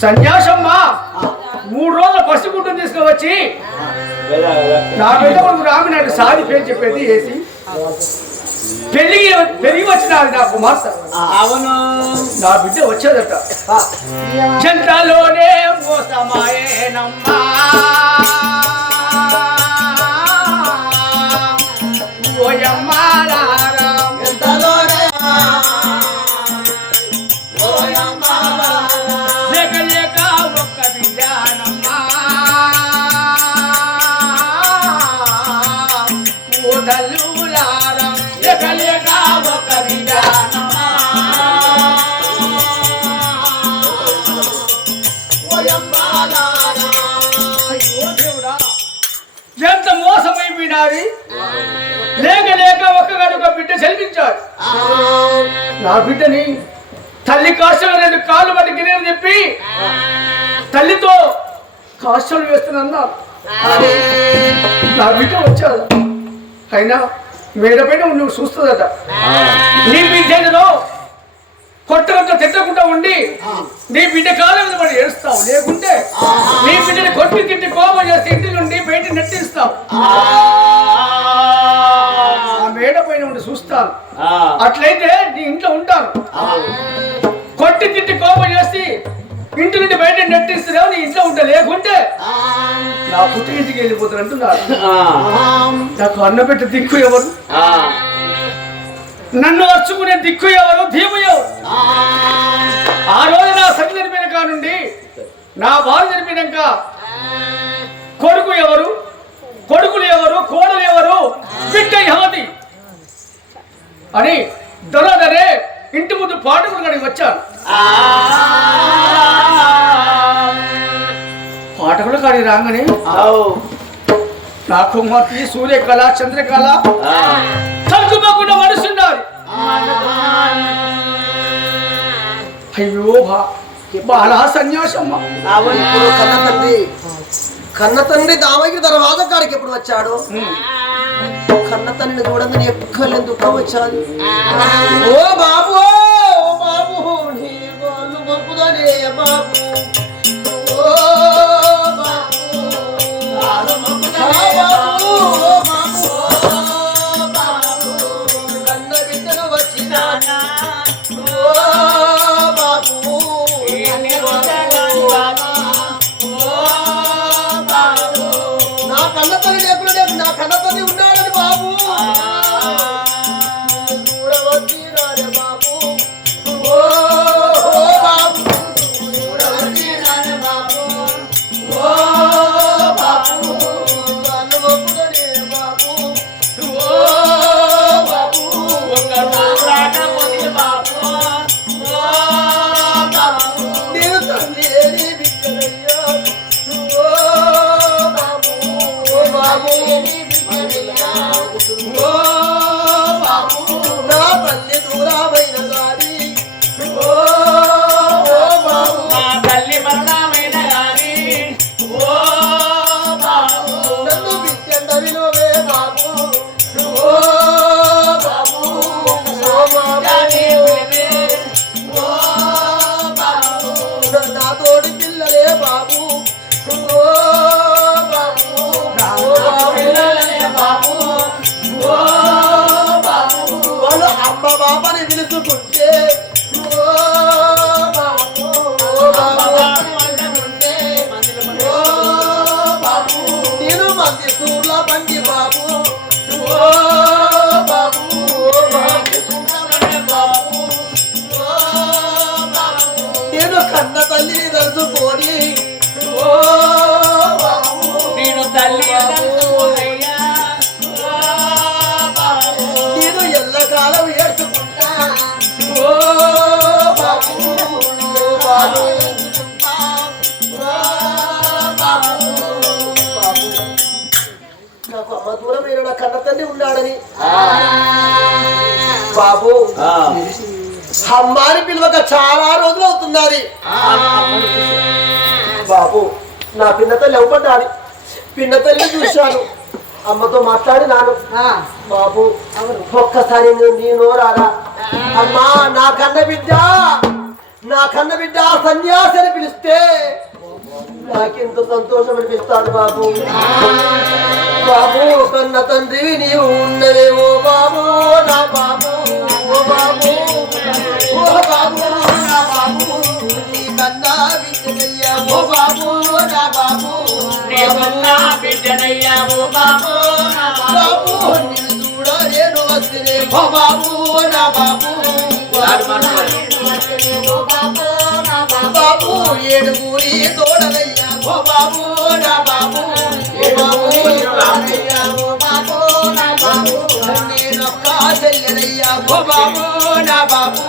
సన్యాసమ్మ 3 రోజుల పసిగుడ్డును తీసుకువచ్చి నా బిడ్డ రామినాడు సాది పేరు చెప్పేది వేసి పెరిగి వచ్చినది నా కుమార్తె. అవును, నా బిడ్డ వచ్చేదట. చెంతలోనే మోసమాయేనమ్మా ఓయమ్మా ఎంత మోసమైపోయినది. లేక లేక ఒక్కగానొక బిడ్డ చదివించాడు. నా బిడ్డని తల్లి కాష్టలు 2 కాళ్ళు బట్టి గిన్నెలు చెప్పి తల్లితో కాష్టలు వేస్తున్నా నా బిడ్డ వచ్చాడు. అయినా మేడ పైన నువ్వు చూస్తుందట. నీ బిడ్డలో కొట్టకుండా తిట్టకుండా ఉండి నీ బిడ్డ కాలం మీద మనం ఏడుస్తావు. లేకుంటే నీ బిడ్డని కొట్టి తిట్టి కోపం చేస్తే ఇంటి నుండి బయట నెట్టిస్తావు. ఆ మేడ పైన ఉండి చూస్తాను. అట్లయితే నీ ఇంట్లో ఉంటాను. కొట్టి తిట్టి కోపం చేసి ఇంటి నుండి బయట నెట్టిస్తున్నావు. నీ ఇంట్లో ఉంటా. లేకుంటే నా పుట్టి ఇంటికి వెళ్ళిపోతాను అంటున్నారు. నాకు అన్నపెట్ట దిక్కు ఎవరు? నన్ను అర్చుకునే దిక్కు ఎవరు? దీపు ఎవరు? ఆ రోజు నా సతి జరిపినాక నుండి నా భార్య జరిపినాక కొడుకు ఎవరు? కొడుకులు ఎవరు? కోడలు ఎవరు? బిడ్డ ఎవది అని దొరదరే ఇంటి ముందు పాటకులు కడిగి వచ్చాను. పాటకులు కాడి రాగానే నా కుమార్తె సూర్యకళ చంద్రకళ తగ్గుపోకుండా మనుషున్నారు. అయ్యో బాలా సన్యాసమ్మ. కన్న తండ్రి దామగిరి తర్వాత కాడికి ఎప్పుడు వచ్చాడు? కన్న తండ్రిని చూడంగానే ఎక్కలెందుకు వచ్చాడు? ఓ బాబు, ఓ బాబు, నీ వాళ్ళు మొక్కుదనే బాబు. ఓ బాబాని పిలుచుకుంటే నేను మంది సూర్ల బండి బాబు. నేను కన్న తల్లిని తలుచుకొని నేను తల్లి నేను ఎల్లకాలం ఏడ్చుకుంటా. నాకు అమ్మ దూరమైన నా కన్న తండ్రి ఉన్నాడని బాబు అమ్మాని పిలువక చాలా రోజులు అవుతున్నది. బాబు నా పిన్న తల్లి అవపడ్డాది. పిన్న తల్లి చూశాను, అమ్మతో మాట్లాడినాను. బాబు ఒక్కసారి నేను రారా అమ్మా, నా కన్న బిడ్డ సన్యాసి అని పిలిస్తే నాకెంతో సంతోషం అనిపిస్తాడు బాబు. బాబు కన్న తండ్రి నీవు ఉన్నవేమో బాబు, నా బాబు, ఓ బాబు, ఓ బాబు, నా బాబు, నీ కన్నా బిడ్డనయ్యా ఓ బాబు, నా బాబు, బిడ్డనయ్యా ఓ బాబు, బాబు నిన్ను చూడ నేను వస్తే ఓ బాబు, నా బాబు, బాబు ఏడుగురి తోడలయ్యా ఓ బాబు, నా బాబు, ఓ బాబు, ఓ బాబు, నా బాబు, నేనొక్క చెల్లెలయ్యా ఓ బాబు, నా బాబు,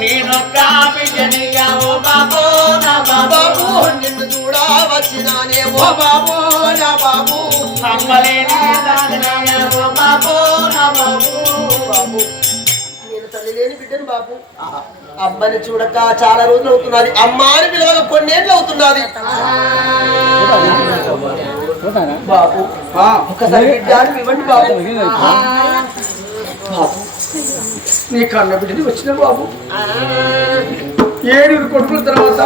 నేనొక్క బిడ్డనయ్యా ఓ బాబు, నా బాబు నిన్ను చూడ వచ్చినానే ఓ బాబు, నా బాబు, అమ్మలేని దానయ్యా ఓ బాబు, నా బాబు, బాబు నేను తల్లి లేని బిడ్డను బాబు. అమ్మని చూడక చాలా రోజులు అవుతున్నది, అమ్మ అని పిలవక కొన్నేళ్ళు అవుతున్నది బాబు. ఒకసారి బిడ్డ అని ఇవ్వండి బాబు. నీ కన్న బిడ్డని వచ్చిన బాబు. 7 కొడుకుల తర్వాత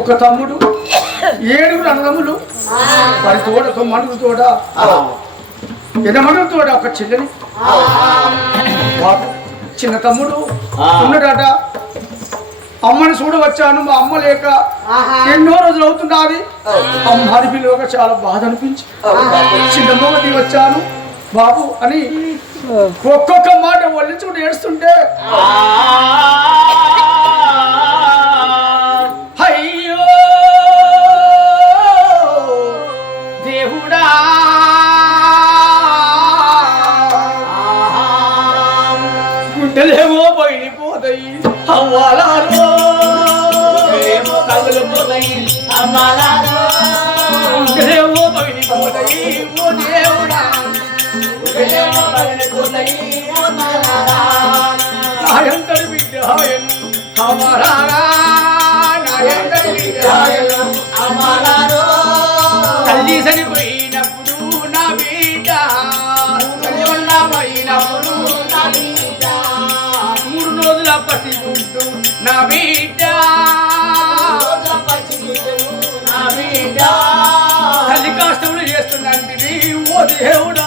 ఒక తమ్ముడు, 7 అన్నదమ్ములు, 10 తోడ, 9 తోడ, 8 తోడ ఒక చెల్లెని బాబు. చిన్న తమ్ముడు ఉన్నాడట. అమ్మని చూడవచ్చాను, మా అమ్మ లేక ఎన్నో రోజులు అవుతున్నది. అమ్మని పిలువగా చాలా బాధ అనిపించి చిన్నమ్మకి వచ్చాను బాబు అని ఒక్కొక్క మాట వల్లించుకుంటూ ఏడుస్తుంటే, అయ్యో దేవుడా గుండెలేమో పగిలిపోతాయి అవ్వాలారో, గుండెలేమో పగిలిపోతాయి ఓ దేవుడా, నాయంతటి బిడ్డాయను అమరారా, నాయంతటి బిడ్డాయను అమరారో, తల్లి చనిపోయినప్పుడు నా బిడ్డ తల్లివన్నమైనప్పుడు నా బిడ్డ 3 రోజుల పసిగుంటూ నా బిడ్డ, నా బిడ్డ తల్లి కష్టములు చేస్తున్నంటివి ఓ దేవుడా,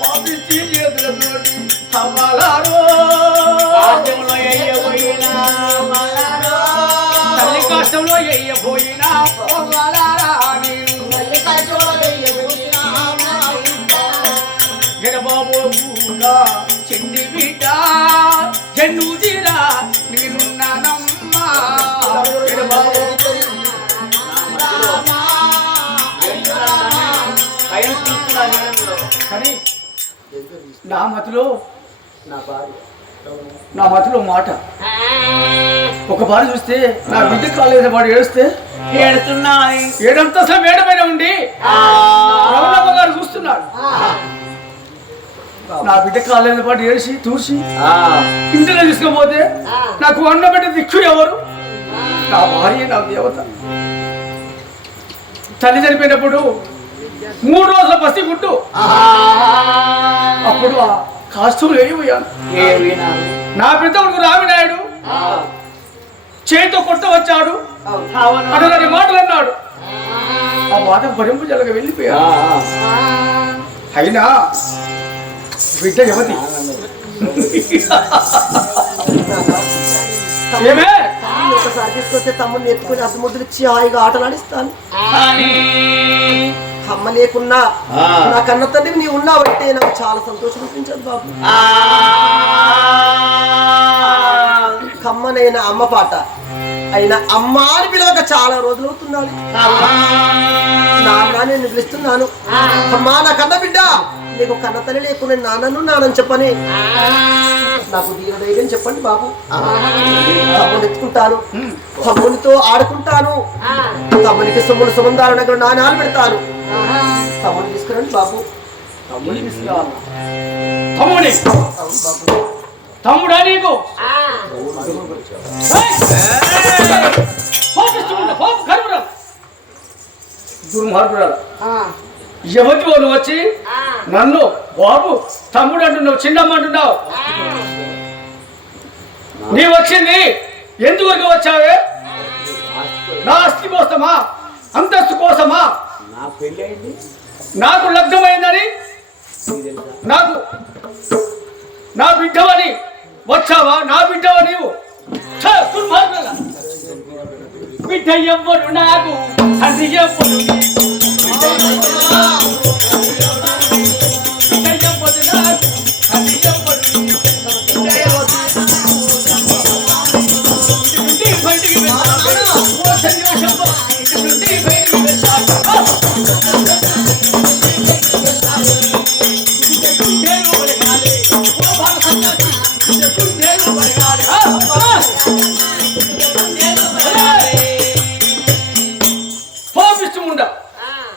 పాపిష్టి చేతులతోటి అమలారో, తల్లి కష్టంలో ఎయ్యబోయినా బాబు కూడా చెండి బిడ్డ జన్నుదిరా నేనున్నానమ్మా, కానీ నా మతిలో మాట ఒక బారి చూస్తే నా బిడ్డ కాలేజీ వాడు ఏడుస్తే ఏడుతున్నాయి. 7 అంతస్తుల మేడ పైన ఉండి రమణమ్మ గారు చూస్తున్నాడు. నా బిడ్డ కాలేజీ పాటు ఏడిసి చూసి ఇంటిలో తీసుకుపోతే నాకు అన్నబిడ్డ దిక్కు ఎవరు? నా భార్య, నా దేవత. తల్లి చనిపోయినప్పుడు 3 రోజుల పసి గుడ్డు. అప్పుడు ఆ కాస్తులు వేయిపోయాను. నా పెద్ద కొడుకు రామినాయుడు చేతితో కొట్టవచ్చాడు, అటువంటి మాటలు అన్నాడు. ఆ మాట భరింపు జలగ వెళ్ళిపోయాడు. అయినా బిడ్డ యువతి ఏమే ఒకసారి తీసుకొస్తే తమ్ముడిని ఎత్తుకొని అసముద్దులు ఇచ్చి హాయిగా ఆటలాడిస్తాను. అమ్మ లేకున్నా నా కన్న తండ్రి నీవు ఉన్నావంటే నాకు చాలా సంతోషం అనిపించదు బాబు. కమ్మనైన అమ్మ పాట అయినా అమ్మ అని పిలవక చాలా రోజులు అవుతున్నాడు. నాన్న నేను పిలుస్తున్నాను, అమ్మా నా కన్న బిడ్డ, నీకు కన్న తల్లి లేకుండా నాన్నని చెప్పని నాకు దీని ధైర్యం చెప్పండి బాబు. తమ్ముని ఎత్తుకుంటాను, తమ్మునితో ఆడుకుంటాను, తమ్మునికి సొమ్ములు సుమందాలు దగ్గర నాణాలు పెడతాను. తమ్ముని తీసుకురండి బాబు. తమ్ముని తీసుకురావాలి. తమ్ముడా నీకు దుర్మార్గురాలు ఎవరివో నువ్వు వచ్చి నన్ను బాబు తమ్ముడు అంటున్నావు, చిన్నమ్మ అంటున్నావు. నీ వచ్చింది ఎందువరకు వచ్చావే? నా ఆస్తి కోసమా, అంతస్తు కోసమా? నాకు లబ్ధమైందని, నాకు నా బిడ్డవని వచ్చావా? నా బిడ్డవ నీవు? బిడ్డ ఎవ్వరు నాకు, తండ్రి ఎవ్వరు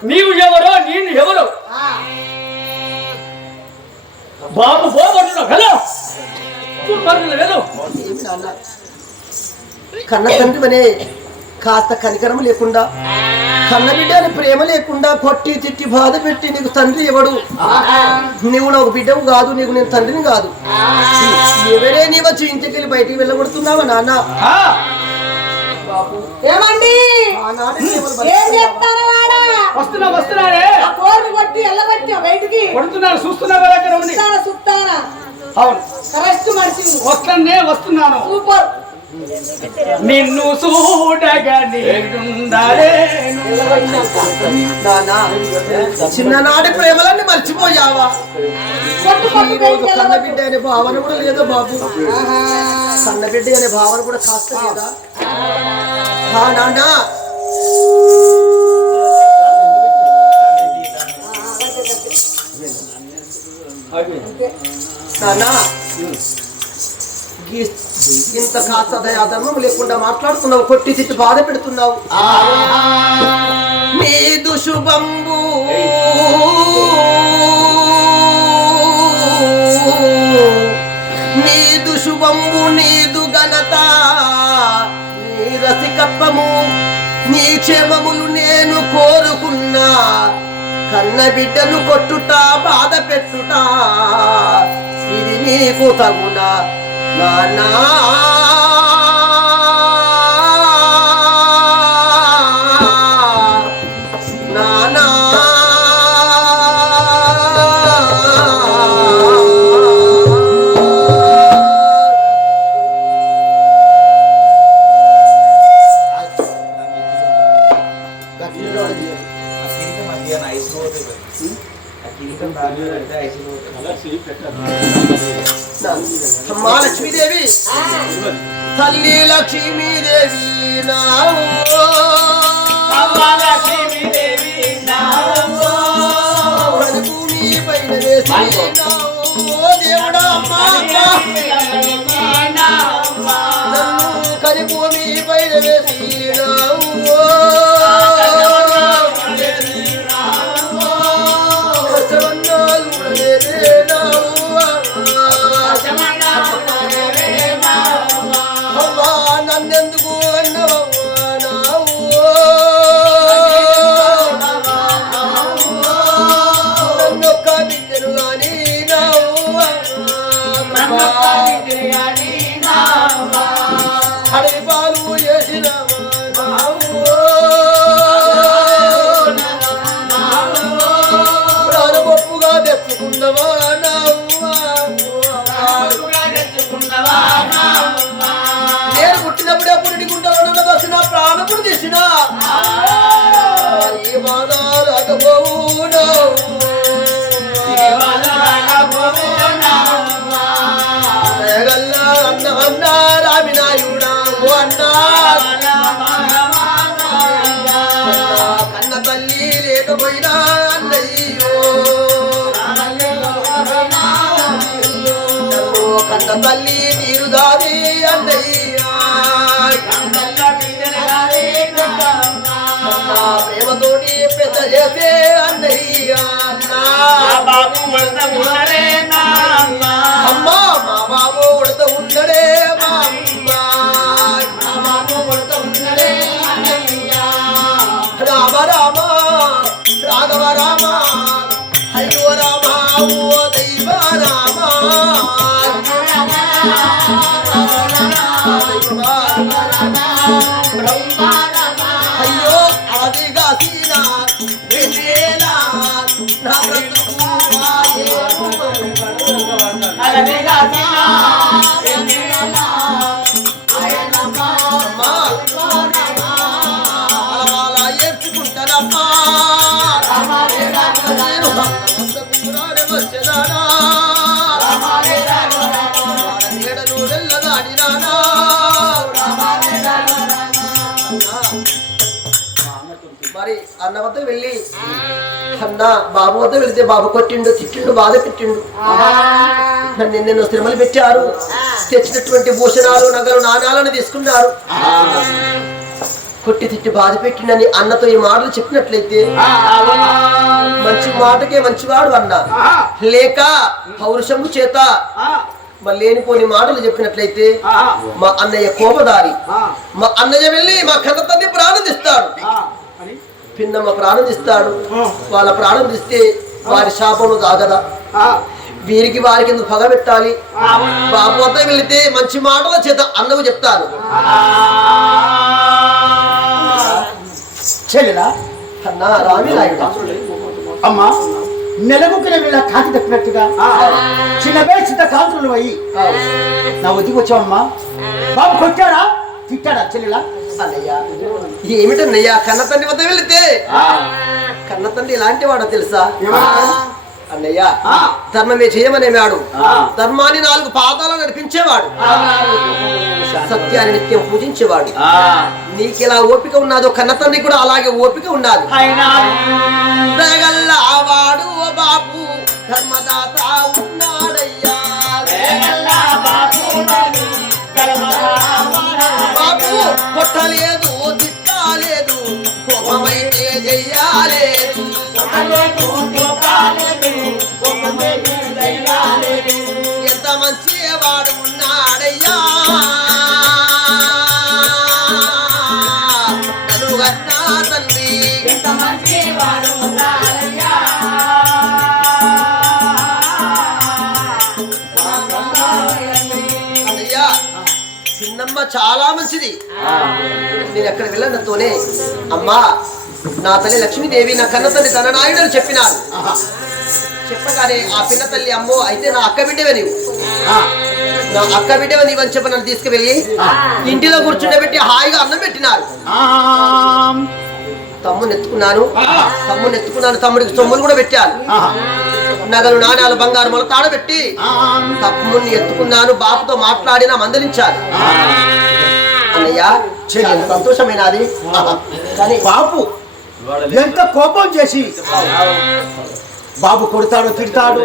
నీవు ఎవరో, నేను ఎవరో? బాబు పోబడుతున్నావు కదా, కన్న తండ్రి అనే కాస్త కనికరం లేకుండా, కన్న బిడ్డ అని ప్రేమ లేకుండా కొట్టి తిట్టి బాధ పెట్టి నీకు తండ్రి ఎవడు? నువ్వు నాకు బిడ్డవు కాదు, నీకు నేను తండ్రిని కాదు. ఎవరే నీ వచ్చి ఇంటికెళ్ళి బయటికి వెళ్ళగొడుతున్నావా నాన్న? ఏమండి ఏం చెప్తాను వాడా? వస్తున్నా వస్తున్నారే, కోరు కొట్టి ఎల్లబట్టా బయటికి కొడుతున్నాను. చూస్తున్నావా దగ్గర ఉంది? సుత్తానా? అవును, కరెక్ట్ మనిషి. వస్తున్నాను. సూపర్. నిన్ను చూడగా నేనుండలేను. చిన్ననాటి ప్రేమలన్నీ మర్చిపోయావా? కన్న బిడ్డ అనే భావన కూడా లేదా బాబు? కన్న బిడ్డ అనే భావన కూడా కాస్త లేదా నాన్న? నాన్న ఇంత కాస్త దయాధర్మం లేకుండా మాట్లాడుతున్నావు, కొట్టి తిట్టి బాధ పెడుతున్నావు. నీదు శుభంబు నీదు శుభంబు నీదు ఘనత నీ రసికత్వము నీ క్షేమములు నేను కోరుకున్నా. కన్న బిడ్డను కొట్టుట బాధ పెట్టుట ఇది నీకు తగునా నానా? నానా అమ్మా లక్ష్మీదేవి, తల్లి లక్ష్మీదేవి భూమి పైన వేసి దేవుడా అమ్మా కరిభూమి పైన వేసి నన్నెందుకు నన్నొక్క బిడ్డను కానీ అడవి పాలు చేసిన గొప్పగా తెచ్చుకున్నవా నేను పుట్టినప్పుడు ఎప్పుడు నికుంటాను బస్సు నా ప్రాణప్పుడు తీసిన ఈ బాధ రాకపోవును అన్న అన్న రామినాయుడా అన్నా కన్న తల్లి లేకపోయినా అన్నయ్యో కన్న తల్లి నీరు దాది అన్నయ్యా ప్రేమతోటి పెద్ద చేసే అన్నయ్యా అమ్మా మా బాబు ఉడత ఉండడే మా రామ రామ రాఘవ రామ అయ్యో రామ ఓ దైవ రామ అయ్యో అడవిగా సీనా ఏర్చుకుంటానమ్మా మరి అన్న వద్ద వెళ్ళి అన్న బాబు వద్ద వెళితే బాబు కొట్టిండు తిట్టిండు బాధ పెట్టిండు నన్ను ఎన్నెన్నో శ్రమలు పెట్టారు తెచ్చినటువంటి భూషణాలు నగలు నాణాలను తీసుకున్నారు కొట్టి తిట్టి బాధ పెట్టిండని అన్నతో ఈ మాటలు చెప్పినట్లయితే మంచి మాటకే మంచివాడు అన్న లేక పౌరుషము చేత మరి లేనిపోని మాటలు చెప్పినట్లయితే మా అన్నయ్య కోపదారి మా అన్నయ్య వెళ్ళి మా కన్న తండ్రి ప్రారంభిస్తాడు పిన్నమ్మ ప్రారంభిస్తాడు వాళ్ళ ప్రారంభిస్తే వారి శాపము దాగదా వీరికి వారికి ఎందుకు పగ పెట్టాలి బాబు వద్ద వెళితే మంచి మాటల చేత అన్నవు చెప్తాను చెల్లెలా అన్నా రామి నాయుడు అమ్మా నెలముకిన వీళ్ళ కాకి తప్పినట్టుగా చిన్నవే చిన్న కాంతులు అయ్యి నా వదికి వచ్చావమ్మా బాబు కొట్టాడా తిట్టాడా చెల్లెలా అన్నయ్య ఏమిటన్నయ్యా కన్న తండ్రి వద్ద వెళితే కన్న తండ్రి ఎలాంటి వాడో తెలుసా అన్నయ్య ధర్మమే చేయమనేవాడు ధర్మాన్ని 4 పాదాలు నడిపించేవాడు సత్యాన్ని నిత్యం పూజించేవాడు నీకెలా ఓపిక ఉన్నాదో కన్న తండ్రి కూడా అలాగే ఓపిక ఉన్నది వాడు బాబు ధర్మదాత ఉన్నాడయ్యా బాబు కొట్టలేదు తిట్టలేదు కోపమైతే చెయ్యాలేదు ఎంత మంచి వాడు ఉన్నాడయ్యా నన్ను కన్నా తండ్రి ఎంత మంచి వాడు ఉన్నాడయ్యా అన్నయ్యా చిన్నమ్మ చాలా మంచిది నేను ఎక్కడ వెళ్ళడంతోనే అమ్మా నా తల్లి లక్ష్మీదేవి నా కన్న తల్లి ధననాయుడు అని చెప్పినారు చెప్పగానే ఆ పిన్న తల్లి అమ్మో అయితే నా అక్క బిడ్డవే నీవు నా అక్క బిడ్డవే నీవు అని చెప్పి నన్ను తీసుకువెళ్ళి ఇంటిలో కూర్చుండబెట్టి హాయిగా అన్నం పెట్టినారు తమ్ముని ఎత్తుకున్నాను తమ్ముడికి సొమ్ములు కూడా పెట్టాను నగలు నాణాలు బంగారు మొల తాడబెట్టి తమ్ముడిని ఎత్తుకున్నాను బాపుతో మాట్లాడినా మందలించాను అన్నయ్య సంతోషమైనది కానీ బాబు ఎంత కోపం చేసి బాబు కొడతాడు తిడతాడు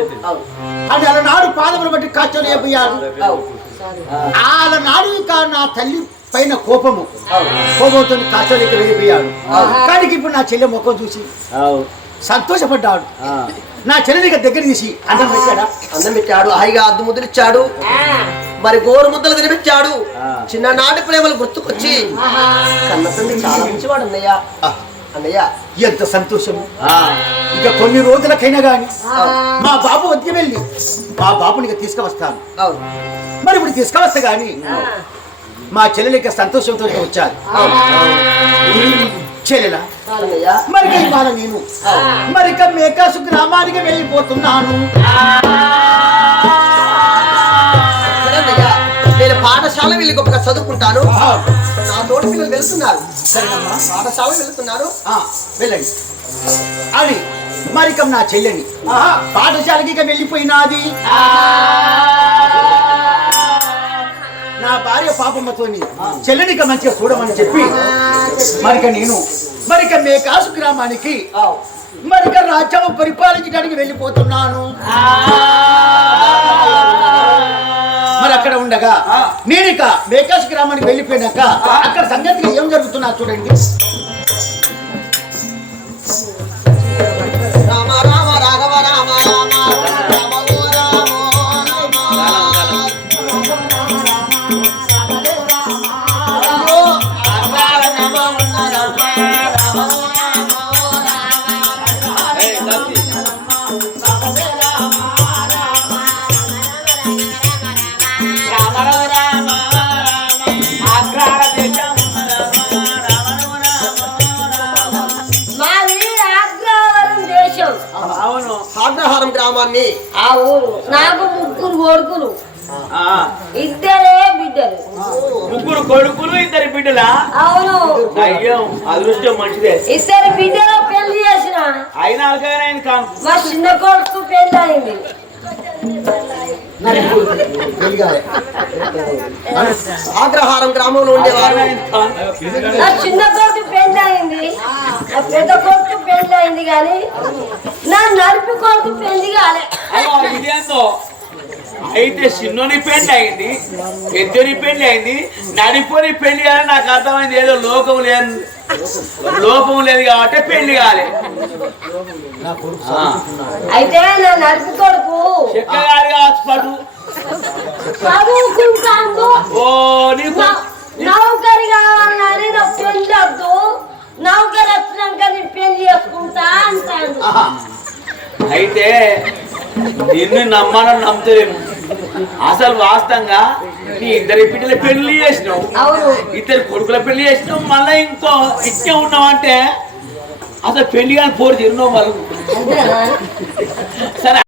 అని అలనాడు పాదములు బట్టి కాచలు అయిపోయాడు అలనాడు నా తల్లి పైన కోపంతో కాచలు వెళ్ళిపోయాడు కానీ ఇప్పుడు నా చెల్లె ముఖం చూసి సంతోషపడ్డాడు నా చెల్లెలికి దగ్గర తీసి అన్నం పెట్టాడు హాయిగా అద్దు ముద్దలు ఇచ్చాడు మరి గోరు ముద్దలు తినిపించాడు చిన్ననాటి ప్రేమలు గుర్తుకొచ్చి కన్న తండ్రి చాలా మంచివాడు అన్నయ్య ఎంత సంతోషం ఇక కొన్ని రోజులకైనా గాని మా బాబు వద్ద వెళ్ళి మా బాబుని తీసుకువస్తాను మరి ఇప్పుడు తీసుకువస్తా గాని మా చెల్లెలికి సంతోషంతో వచ్చాను చెల్లెలా మరి ఇవాళ నేను మరిక మేకాసు గ్రామానికి వెళ్ళిపోతున్నాను నేను పాఠశాల వెళ్ళి గొప్పగా చదువుకుంటాను నా తోటి పిల్లలు వెళ్తున్నారు పాఠశాల వెళ్తున్నారు వెళ్ళండి అని మరిక నా చెల్లెని పాఠశాలకి ఇక వెళ్ళిపోయినాది నా భార్య పాపమ్మతోని చెల్లెనిక మంచిగా చూడమని చెప్పి మరిక మేకాసు గ్రామానికి మరిక రాజ్యం పరిపాలించడానికి వెళ్ళిపోతున్నాను మరి అక్కడ ఉండగా నేనిక మేకాసు గ్రామానికి వెళ్ళిపోయినాక అక్కడ సంగతిగా ఏం జరుగుతున్నా చూడండి రామ రామ రాఘవ రామ రామ గ్రామాన్ని ఆ ఊరు నాకు 3 కొడుకులు ఆ, 2 బిడ్డలు 3 కొడుకులు 2 బిడ్డలా? అవును అయ్యో అదృష్టం మంచిదే. 2 బిడ్డలు పెళ్లి చేసిన అయినా అలగానే ఆయన కాను. మా చిన్న కొడుకు పెళ్లి అయింది ఆగ్రహారం గ్రామంలో ఉండేవారు నా చిన్న కొడుకు పెళ్లి అయింది నా పెద్ద కొడుకు పెళ్లి అయింది కానీ నా నడుపు కొడుకు పెళ్లి కాలే అమ్మో, ఇదేందో అయితే చిన్నోని పెళ్లి అయింది, పెద్దోని పెళ్లి అయింది, నడిపోని పెళ్లి కాలే. నాకు అర్థమైంది ఏదో లోపం లేదు కాబట్టి పెళ్లి కాలే. అయితే నా నడుపు కొడుకు చెక్కగాడు కావచ్చు పడు. చదువుకుంటాను ఓ నీకు నౌకరి కావాలని నాకు పెళ్లి వద్దు నౌకరి వచ్చినాక నేను పెళ్లి చేసుకుంటా అంటాను అయితే నిన్ను నమ్మాలని నమ్ముతలేను. అసలు వాస్తవంగా నీ 2 బిడ్డల పెళ్లి చేసినావు, అవును 2 కొడుకుల పెళ్లి చేసినావు, మళ్ళీ ఇంకో ఇచ్చే ఉన్నావు అంటే అసలు పెళ్లి కానీ పోరు తిరిగినావు వాళ్ళు. అంతేనా సరే